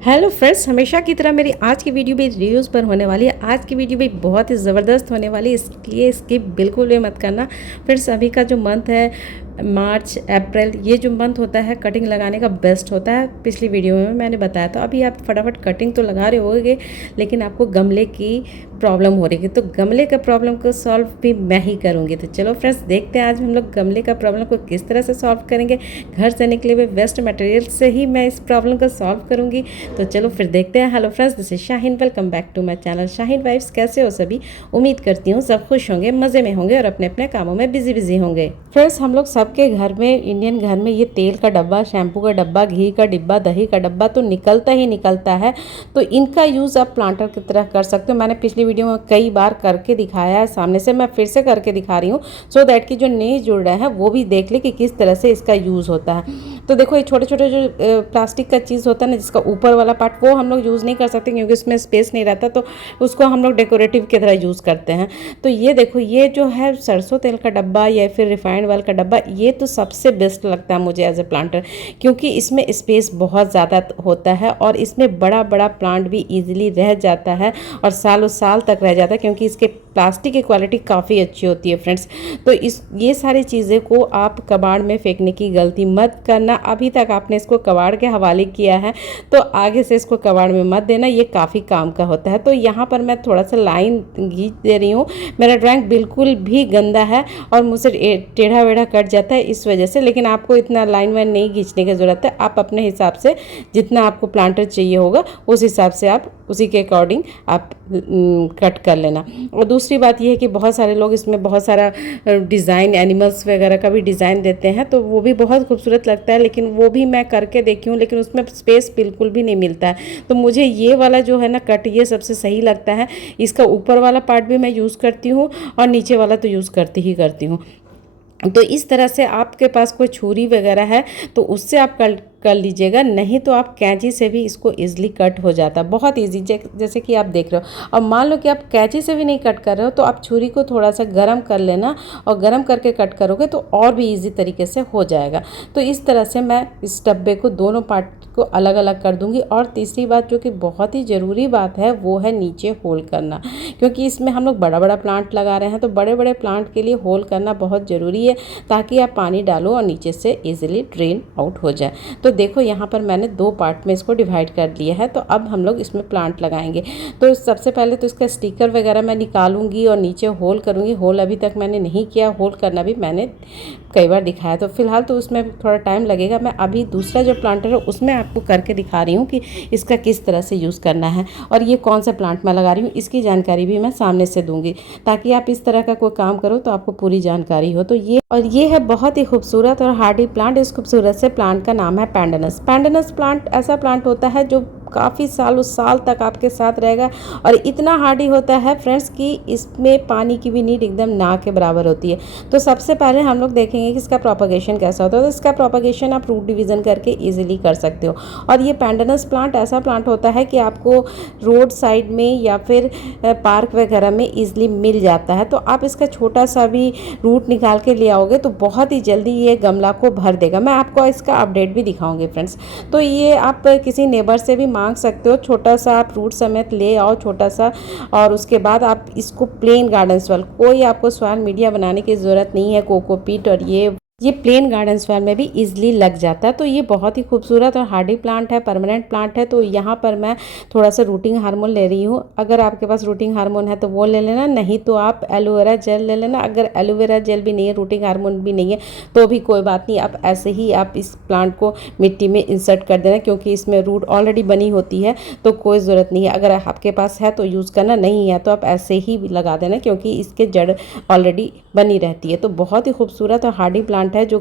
Hello friends, हमेशा की तरह मेरी आज की वीडियो भी रिव्यूज़ पर होने वाली है। आज की वीडियो भी बहुत ही ज़बरदस्त होने वाली है, इसलिए स्किप बिल्कुल भी मत करना। फ्रेंड्स, अभी का जो मंथ है मार्च अप्रैल, ये जो मंथ होता है कटिंग लगाने का बेस्ट होता है। पिछली वीडियो में मैंने बताया था। अभी आप फटाफट कटिंग तो लगा रहे होगे, लेकिन आपको गमले की प्रॉब्लम हो रही है, तो गमले का प्रॉब्लम को सॉल्व भी मैं ही करूँगी। तो चलो फ्रेंड्स, देखते हैं आज हम लोग गमले का प्रॉब्लम को किस तरह से सॉल्व करेंगे। घर से निकले हुए वेस्ट मटेरियल से ही मैं इस प्रॉब्लम को सॉल्व करूँगी। तो चलो फिर देखते हैं। Hello friends, this is Shaheen, welcome back to my channel Shaheen wives. कैसे हो सभी? उम्मीद करती हूँ सब खुश होंगे, मज़े में होंगे और अपने अपने कामों में बिजी होंगे। फ्रेंड्स, हम लोग सबके घर में, इंडियन घर में, ये तेल का डब्बा, शैम्पू का डब्बा, घी का डिब्बा, दही का डब्बा तो निकलता ही निकलता है। तो इनका यूज़ आप प्लांटर की तरह कर सकते हो। मैंने पिछली वीडियो में कई बार करके दिखाया है सामने से, मैं फिर से करके दिखा रही हूँ सो दैट कि जो नए जुड़ रहे हैं वो भी देख ले कि किस तरह से इसका यूज़ होता है। तो देखो, ये छोटे छोटे जो प्लास्टिक का चीज़ होता है ना, जिसका ऊपर वाला पार्ट, वो हम लोग यूज़ नहीं कर सकते क्योंकि उसमें स्पेस नहीं रहता, तो उसको हम लोग डेकोरेटिव की तरह यूज़ करते हैं। तो ये देखो, ये जो है सरसों तेल का डब्बा या फिर रिफाइंड ऑयल का डब्बा, ये तो सबसे बेस्ट लगता है मुझे एज ए प्लांटर, क्योंकि इसमें स्पेस बहुत ज़्यादा होता है और इसमें बड़ा बड़ा प्लांट भी ईजिली रह जाता है और सालों साल तक रह जाता है, क्योंकि इसके प्लास्टिक की क्वालिटी काफ़ी अच्छी होती है फ्रेंड्स। तो ये सारी चीज़ें को आप कबाड़ में फेंकने की गलती मत करना। अभी तक आपने इसको कबाड़ के हवाले किया है तो आगे से इसको कबाड़ में मत देना, ये काफ़ी काम का होता है। तो यहाँ पर मैं थोड़ा सा लाइन खींच दे रही हूँ। मेरा ड्राइंग बिल्कुल भी गंदा है और मुझसे टेढ़ा वेढ़ा कट जाता है इस वजह से, लेकिन आपको इतना लाइन वाइन नहीं खींचने की ज़रूरत है। आप अपने हिसाब से जितना आपको प्लांटर चाहिए होगा उस हिसाब से आप उसी के अकॉर्डिंग आप कट कर लेना। और दूसरी बात यह है कि बहुत सारे लोग इसमें बहुत सारा डिज़ाइन, एनिमल्स वगैरह का भी डिज़ाइन देते हैं, तो वो भी बहुत खूबसूरत लगता है, लेकिन वो भी मैं करके देखी हूँ, लेकिन उसमें स्पेस बिल्कुल भी नहीं मिलता है। तो मुझे ये वाला जो है ना कट, ये सबसे सही लगता है। इसका ऊपर वाला पार्ट भी मैं यूज़ करती हूँ और नीचे वाला तो यूज़ करती ही करती हूँ। तो इस तरह से आपके पास कोई छुरी वगैरह है तो उससे आप कर लीजिएगा, नहीं तो आप कैंची से भी इसको इजीली कट हो जाता है, बहुत इजी। जैसे कि आप देख रहे हो। अब मान लो कि आप कैंची से भी नहीं कट कर रहे हो तो आप छुरी को थोड़ा सा गर्म कर लेना और गर्म करके कट करोगे तो और भी इजी तरीके से हो जाएगा। तो इस तरह से मैं इस डब्बे को, दोनों पार्ट को अलग अलग कर दूंगी। और तीसरी बात जो कि बहुत ही ज़रूरी बात है वो है नीचे होल करना, क्योंकि इसमें हम लोग बड़ा बड़ा प्लांट लगा रहे हैं, तो बड़े बड़े प्लांट के लिए होल करना बहुत ज़रूरी है, ताकि आप पानी डालो और नीचे से इजीली ड्रेन आउट हो जाए। तो देखो, यहाँ पर मैंने दो पार्ट में इसको डिवाइड कर लिया है। तो अब हम लोग इसमें प्लांट लगाएंगे। तो सबसे पहले तो इसका स्टिकर वगैरह मैं निकालूंगी और नीचे होल करूँगी। होल अभी तक मैंने नहीं किया, होल करना भी मैंने कई बार दिखाया, तो फिलहाल तो उसमें थोड़ा टाइम लगेगा। मैं अभी दूसरा जो प्लांटर है उसमें आपको करके दिखा रही हूँ कि इसका किस तरह से यूज़ करना है और ये कौन सा प्लांट मैं लगा रही हूँ, इसकी जानकारी भी मैं सामने से दूंगी, ताकि आप इस तरह का कोई काम करो तो आपको पूरी जानकारी हो। तो ये है बहुत ही खूबसूरत और हार्डी प्लांट। इस खूबसूरत से प्लांट का नाम है पैंडनस। पैंडनस प्लांट ऐसा प्लांट होता है जो काफ़ी सालों साल तक आपके साथ रहेगा और इतना हार्डी होता है फ्रेंड्स कि इसमें पानी की भी नीड एकदम ना के बराबर होती है। तो सबसे पहले हम लोग देखेंगे कि इसका प्रोपगेशन कैसा होता है। तो इसका प्रोपगेशन आप रूट डिवीज़न करके इजीली कर सकते हो। और ये पैंडनस प्लांट ऐसा प्लांट होता है कि आपको रोड साइड में या फिर पार्क वगैरह में ईजिली मिल जाता है। तो आप इसका छोटा सा भी रूट निकाल के ले आओगे तो बहुत ही जल्दी ये गमला को भर देगा। मैं आपको इसका अपडेट भी दिखाऊंगी फ्रेंड्स। तो ये आप किसी नेबर से भी मांग सकते हो, छोटा सा आप रूट समेत ले आओ, छोटा सा। और उसके बाद आप इसको प्लेन गार्डन सॉइल, कोई आपको सॉइल मीडिया बनाने की ज़रूरत नहीं है, कोकोपीट और ये प्लेन गार्डन सॉइल में भी इजीली लग जाता है। तो ये बहुत ही खूबसूरत और हार्डी प्लांट है, परमानेंट प्लांट है। तो यहाँ पर मैं थोड़ा सा रूटिंग हार्मोन ले रही हूँ। अगर आपके पास रूटिंग हार्मोन है तो वो ले लेना, नहीं तो आप एलोवेरा जेल ले लेना। अगर एलोवेरा जेल भी नहीं है, रूटिंग हार्मोन भी नहीं है, तो भी कोई बात नहीं, आप ऐसे ही आप इस प्लांट को मिट्टी में इंसर्ट कर देना, क्योंकि इसमें रूट ऑलरेडी बनी होती है तो कोई ज़रूरत नहीं है। अगर आपके पास है तो यूज़ करना, नहीं है तो आप ऐसे ही लगा देना, क्योंकि इसके जड़ ऑलरेडी बनी रहती है। तो बहुत ही खूबसूरत और हार्डी प्लांट है, जो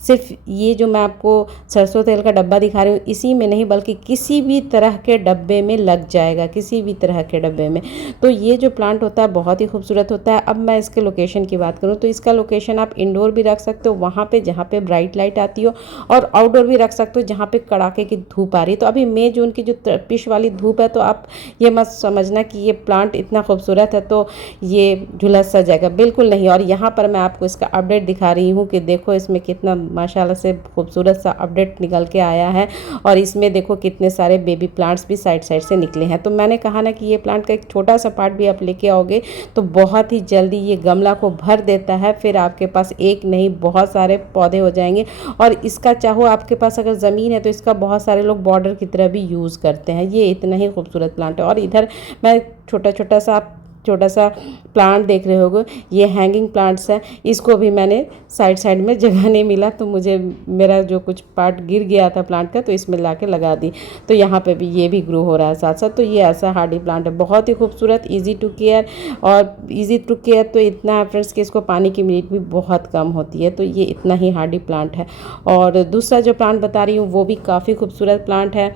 सिर्फ ये जो मैं आपको सरसों तेल का डब्बा दिखा रही हूँ इसी में नहीं, बल्कि किसी भी तरह के डब्बे में लग जाएगा, किसी भी तरह के डब्बे में। तो ये जो प्लांट होता है बहुत ही खूबसूरत होता है। अब मैं इसके लोकेशन की बात करूँ तो इसका लोकेशन आप इंडोर भी रख सकते हो, वहाँ पे जहाँ पे ब्राइट लाइट आती हो, और आउटडोर भी रख सकते हो जहाँ पे कड़ाके की धूप आ रही है। तो अभी मई जून की जो तपिश वाली धूप है, तो आप ये मत समझना कि ये प्लांट इतना खूबसूरत है तो ये झुलस सा जाएगा, बिल्कुल नहीं। और यहाँ पर मैं आपको इसका अपडेट दिखा रही हूँ कि देखो देखो इसमें कितना माशाल्लाह से खूबसूरत सा अपडेट निकल के आया है। और इसमें देखो कितने सारे बेबी प्लांट्स भी साइड साइड से निकले हैं। तो मैंने कहा ना कि ये प्लांट का एक छोटा सा पार्ट भी आप लेके आओगे तो बहुत ही जल्दी ये गमला को भर देता है। फिर आपके पास एक नहीं बहुत सारे पौधे हो जाएंगे। और इसका चाहो आपके पास अगर ज़मीन है तो इसका बहुत सारे लोग बॉर्डर की तरह भी यूज़ करते हैं। ये इतना ही खूबसूरत प्लांट है। और इधर मैं छोटा सा प्लांट देख रहे होगे, ये हैंगिंग प्लांट्स है। इसको भी मैंने साइड साइड में जगह नहीं मिला तो मुझे मेरा जो कुछ पार्ट गिर गया था प्लांट का तो इसमें ला के लगा दी। तो यहाँ पे भी ये भी ग्रो हो रहा है साथ साथ। तो ये ऐसा हार्डी प्लांट है, बहुत ही खूबसूरत, ईजी टू केयर। और ईजी टू केयर तो इतना है फ्रेंड्स कि इसको पानी की नीड भी बहुत कम होती है। तो ये इतना ही हार्डी प्लांट है। और दूसरा जो प्लांट बता रही हूँ वो भी काफ़ी खूबसूरत प्लांट है।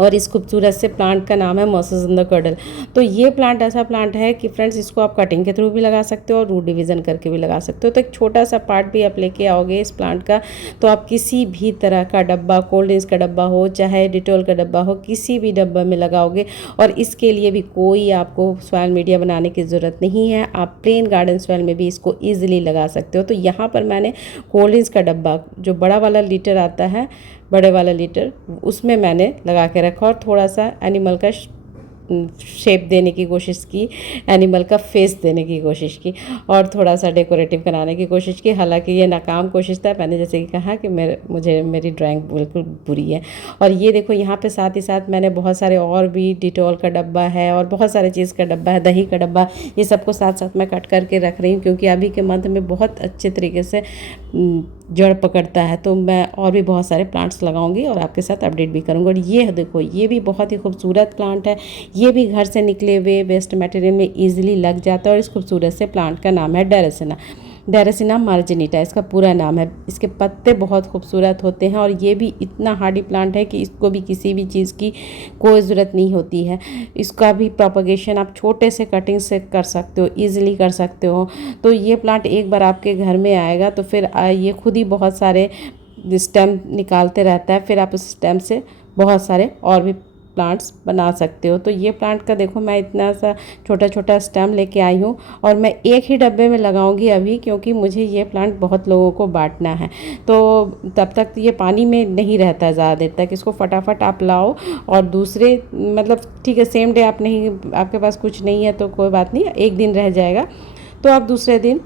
और इस खूबसूरत से प्लांट का नाम है मोसेस इन द कडल। तो ये प्लांट ऐसा प्लांट है कि फ्रेंड्स इसको आप कटिंग के थ्रू भी लगा सकते हो और रूट डिवीज़न करके भी लगा सकते हो। तो एक छोटा सा पार्ट भी आप लेके आओगे इस प्लांट का तो आप किसी भी तरह का डब्बा, कोल्ड ड्रिंक्स का डब्बा हो चाहे डिटॉल का डब्बा हो, किसी भी डब्बा में लगाओगे। और इसके लिए भी कोई आपको सॉइल मीडिया बनाने की ज़रूरत नहीं है, आप प्लेन गार्डन सॉइल में भी इसको ईजिली लगा सकते हो। तो यहाँ पर मैंने कोल्ड ड्रिंक्स का डब्बा जो बड़ा वाला लीटर आता है, बड़े वाला लीटर, उसमें मैंने लगा के रखा और थोड़ा सा एनिमल का शेप देने की कोशिश की, एनिमल का फेस देने की कोशिश की और थोड़ा सा डेकोरेटिव बनाने की कोशिश की। हालांकि ये नाकाम कोशिश था, मैंने जैसे कि कहा कि मेरी ड्राइंग बिल्कुल बुरी है। और ये देखो यहाँ पे साथ ही साथ मैंने बहुत सारे और भी डिटॉल का डब्बा है और बहुत सारे चीज़ का डब्बा है, दही का डब्बा, ये सबको साथ साथ मैं कट करके रख रही हूँ क्योंकि अभी के मंथ में बहुत अच्छे तरीके से जड़ पकड़ता है। तो मैं और भी बहुत सारे प्लांट्स लगाऊंगी और आपके साथ अपडेट भी करूँगी। और ये देखो ये भी बहुत ही खूबसूरत प्लांट है। ये भी घर से निकले हुए वेस्ट मटेरियल में इजीली लग जाता है। और इस खूबसूरत से प्लांट का नाम है डेरेसिना मार्जिनिटा, इसका पूरा नाम है। इसके पत्ते बहुत खूबसूरत होते हैं और ये भी इतना हार्डी प्लांट है कि इसको भी किसी भी चीज़ की कोई ज़रूरत नहीं होती है। इसका भी प्रोपगेशन आप छोटे से कटिंग से कर सकते हो, ईजिली कर सकते हो। तो ये प्लांट एक बार आपके घर में आएगा तो फिर ये खुद ही बहुत सारे स्टेम निकालते रहता है। फिर आप उस स्टेम से बहुत सारे और भी प्लांट्स बना सकते हो। तो ये प्लांट का देखो मैं इतना सा छोटा छोटा स्टेम लेके आई हूँ और मैं एक ही डब्बे में लगाऊंगी अभी, क्योंकि मुझे ये प्लांट बहुत लोगों को बांटना है। तो तब तक ये पानी में नहीं रहता है ज़्यादा देर तक, इसको फटाफट आप लाओ। और दूसरे मतलब ठीक है सेम डे आप नहीं, आपके पास कुछ नहीं है तो कोई बात नहीं, एक दिन रह जाएगा तो आप दूसरे दिन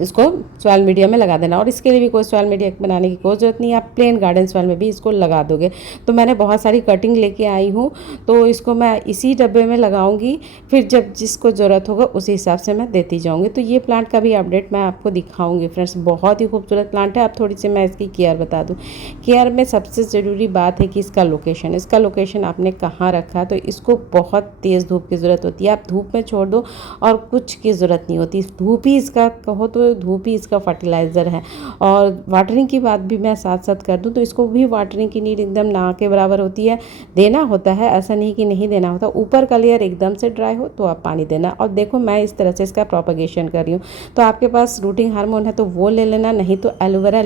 इसको सॉइल मीडिया में लगा देना। और इसके लिए भी कोई सॉइल मीडिया बनाने की कोई ज़रूरत नहीं है, आप प्लेन गार्डन सॉइल में भी इसको लगा दोगे। तो मैंने बहुत सारी कटिंग लेके आई हूँ तो इसको मैं इसी डब्बे में लगाऊंगी, फिर जब जिसको ज़रूरत होगा उसी हिसाब से मैं देती जाऊँगी। तो ये प्लांट का भी अपडेट मैं आपको दिखाऊँगी फ्रेंड्स, बहुत ही खूबसूरत प्लांट है। अब थोड़ी सी मैं इसकी केयर बता दूँ। केयर में सबसे ज़रूरी बात है कि इसका लोकेशन आपने कहाँ रखा। तो इसको बहुत तेज़ धूप की ज़रूरत होती है, आप धूप में छोड़ दो और कुछ की ज़रूरत नहीं होती। धूप ही इसका कहो तो धूप ही इसका फर्टिलाइज़र है। और वाटरिंग की बात भी मैं साथ साथ कर दूं तो इसको भी वाटरिंग की नीड एकदम ना के बराबर होती है, देना होता है, ऐसा नहीं कि नहीं देना होता। ऊपर का लेयर एकदम से ड्राई हो तो आप पानी देना। और देखो मैं इस तरह से इसका प्रोपगेशन कर रही हूँ। तो आपके पास रूटिंग हार्मोन है तो वो ले लेना, नहीं तो एलोवेरा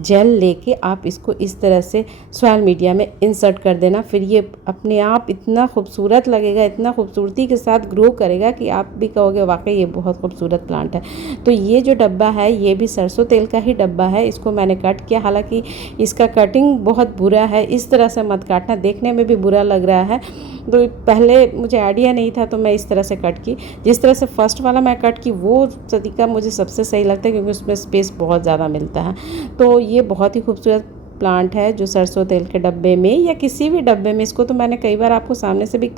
जेल लेके आप इसको इस तरह से सॉइल मीडिया में इंसर्ट कर देना। फिर ये अपने आप इतना खूबसूरत लगेगा, इतना खूबसूरती के साथ ग्रो करेगा कि आप भी कहोगे वाकई ये बहुत खूबसूरत प्लांट है। तो ये जो डब्बा है ये भी सरसों तेल का ही डब्बा है, इसको मैंने कट किया। हालांकि इसका कटिंग बहुत बुरा है, इस तरह से मत काटना, देखने में भी बुरा लग रहा है। तो पहले मुझे आइडिया नहीं था तो मैं इस तरह से कट की। जिस तरह से फर्स्ट वाला मैं कट की वो तरीका मुझे सबसे सही लगता है क्योंकि उसमें स्पेस बहुत ज़्यादा मिलता है। तो ये बहुत ही खूबसूरत प्लांट है जो सरसों तेल के डब्बे में या किसी भी डब्बे में, इसको तो मैंने कई बार आपको सामने से भी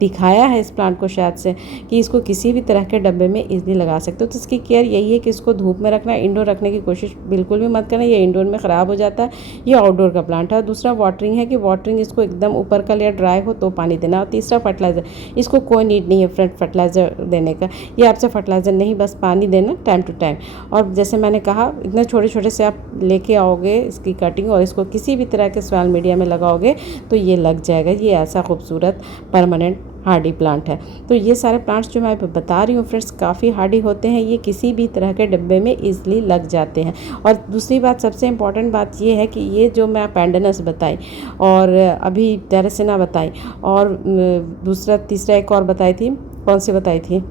दिखाया है इस प्लांट को शायद से, कि इसको किसी भी तरह के डब्बे में इजीली लगा सकते हो। तो इसकी केयर यही है कि इसको धूप में रखना, इंडोर रखने की कोशिश बिल्कुल भी मत करना, ये इंडोर में ख़राब हो जाता है। ये आउटडोर का प्लांट है। और दूसरा वाटरिंग है कि वाटरिंग इसको एकदम ऊपर का लेयर ड्राई हो तो पानी देना। और तीसरा फर्टिलाइज़र, इसको कोई नीड नहीं है फ्रंट फर्टिलाइज़र देने का, ये आपसे फर्टिलाइज़र नहीं, बस पानी देना टाइम टू टाइम। और जैसे मैंने कहा इतने छोटे छोटे से आप लेके आओगे इसकी कटिंग और इसको किसी भी तरह के सॉइल मीडिया में लगाओगे तो ये लग जाएगा। ये ऐसा खूबसूरत परमानेंट हार्डी प्लांट है। तो ये सारे प्लांट्स जो मैं बता रही हूँ फ्रेंड्स काफ़ी हार्डी होते हैं, ये किसी भी तरह के डब्बे में ईजिली लग जाते हैं। और दूसरी बात, सबसे इम्पॉर्टेंट बात ये है कि ये जो मैं पैंडनस बताई और अभी टेरेसिना बताई और दूसरा तीसरा एक और बताई थी, कौन सी बताई थी,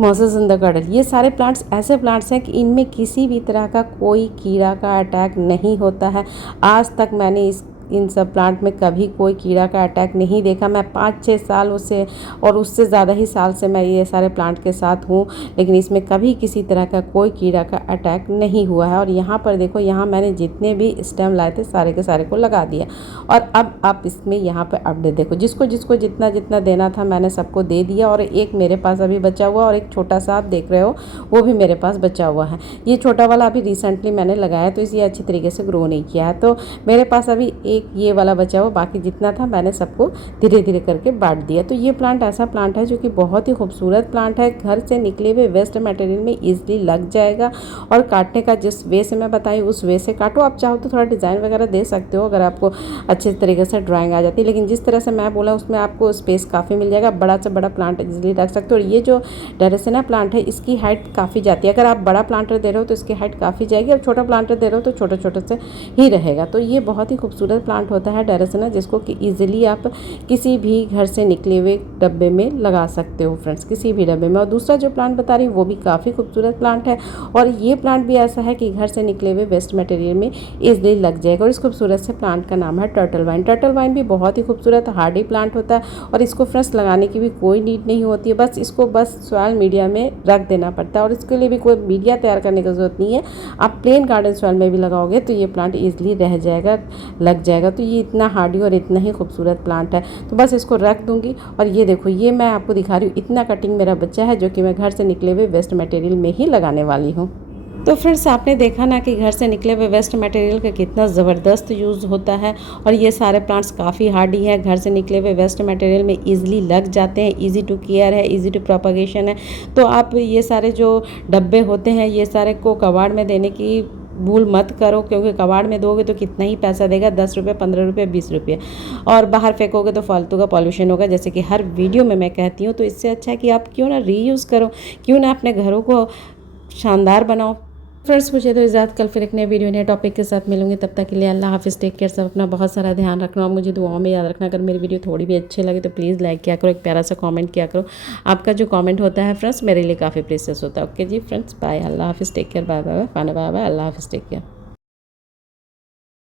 मॉसेस इन द गार्डन। ये सारे प्लांट्स ऐसे प्लांट्स हैं कि इनमें किसी भी तरह का कोई कीड़ा का अटैक नहीं होता है। आज तक मैंने इन सब प्लांट में कभी कोई कीड़ा का अटैक नहीं देखा। मैं 5-6 साल उससे और उससे ज़्यादा ही साल से मैं ये सारे प्लांट के साथ हूँ, लेकिन इसमें कभी किसी तरह का कोई कीड़ा का अटैक नहीं हुआ है। और यहाँ पर देखो, यहाँ मैंने जितने भी स्टेम लाए थे सारे के सारे को लगा दिया। और अब आप इसमें यहाँ पर अपडेट देखो, जिसको जिसको जितना जितना देना था मैंने सबको दे दिया। और एक मेरे पास अभी बचा हुआ और एक छोटा सा आप देख रहे हो वो भी मेरे पास बचा हुआ है। ये छोटा वाला अभी रिसेंटली मैंने लगाया तो इसे अच्छी तरीके से ग्रो नहीं किया है, तो मेरे पास अभी एक ये वाला बचा हुआ, बाकी जितना था मैंने सबको धीरे धीरे करके बांट दिया। तो ये प्लांट ऐसा प्लांट है जो कि बहुत ही खूबसूरत प्लांट है। घर से निकले हुए वेस्ट मटेरियल में ईजिली लग जाएगा। और काटने का जिस वे से मैं बताई उस वे से काटो। आप चाहो तो थोड़ा डिज़ाइन वगैरह दे सकते हो अगर आपको अच्छे तरीके से ड्राइंग आ जाती है, लेकिन जिस तरह से मैं बोला उसमें आपको स्पेस काफ़ी मिल जाएगा। बड़ा से बड़ा प्लांट ईजिली रख सकते हो। और ये जो ड्रेसेना प्लांट है इसकी हाइट काफ़ी जाती है। अगर आप बड़ा प्लांटर दे रहे हो तो इसकी हाइट काफ़ी जाएगी, और छोटा प्लांटर दे रहे हो तो छोटे छोटे से ही रहेगा। तो ये बहुत ही खूबसूरत प्लांट होता है ड्रेसेना, जिसको कि ईजिली आप किसी भी घर से निकले हुए डब्बे में लगा सकते हो फ्रेंड्स, किसी भी डब्बे में। और दूसरा जो प्लांट बता रही हूँ वो भी काफ़ी खूबसूरत प्लांट है। और ये प्लांट भी ऐसा है कि घर से निकले हुए वेस्ट मटेरियल में ईजिली लग जाएगा। और इस खूबसूरत से प्लांट का नाम है टर्टल वाइन। टर्टल वाइन भी बहुत ही खूबसूरत हार्डी प्लांट होता है, और इसको फ्रेंड्स लगाने की भी कोई नीड नहीं होती है। बस इसको सॉइल मीडिया में रख देना पड़ता है, और इसके लिए भी कोई मीडिया तैयार करने की ज़रूरत नहीं है। आप प्लेन गार्डन सॉइल में भी लगाओगे तो ये प्लांट ईजिली रह जाएगा, लग जाएगा। तो ये इतना हार्डी और इतना ही खूबसूरत प्लांट है। तो बस इसको रख दूंगी। और ये देखो, ये मैं आपको दिखा रही हूँ, इतना कटिंग मेरा बच्चा है जो कि मैं घर से निकले हुए वेस्ट मटेरियल में ही लगाने वाली हूँ। तो फ्रेंड्स, आपने देखा ना कि घर से निकले हुए वेस्ट मटेरियल का कितना ज़बरदस्त यूज़ होता है। और ये सारे प्लांट्स काफ़ी हार्डी हैं, घर से निकले हुए वेस्ट मटेरियल में ईजिली लग जाते हैं। ईजी टू केयर है, ईजी टू प्रोपगेशन है। तो आप ये सारे जो डब्बे होते हैं ये सारे को कबाड़ में देने की भूल मत करो, क्योंकि कबाड़ में दोगे तो कितना ही पैसा देगा, 10 रुपये, 15 रुपये, 20 रुपये। और बाहर फेंकोगे तो फालतू का पॉल्यूशन होगा, जैसे कि हर वीडियो में मैं कहती हूँ। तो इससे अच्छा है कि आप क्यों ना रीयूज़ करो, क्यों ना अपने घरों को शानदार बनाओ। फ्रेंड्स, मुझे तो इजाज़त, कल फिर एक नए वीडियो नए टॉपिक के साथ मिलूंगी। तब तक के लिए अल्लाह हाफिज़, टेक केयर। सब अपना बहुत सारा ध्यान रखना, और मुझे दुआओं में याद रखना। अगर मेरी वीडियो थोड़ी भी अच्छी लगे तो प्लीज़ लाइक किया करो, एक प्यारा सा कमेंट किया करो। आपका जो कमेंट होता है फ्रेंड्स मेरे लिए काफ़ी प्रेशियस होता है। ओके जी फ्रेंड्स, बाय, अल्लाह हाफिज़, take care, bye bye, bye bye, अल्लाह हाफिज़, टेक केयर।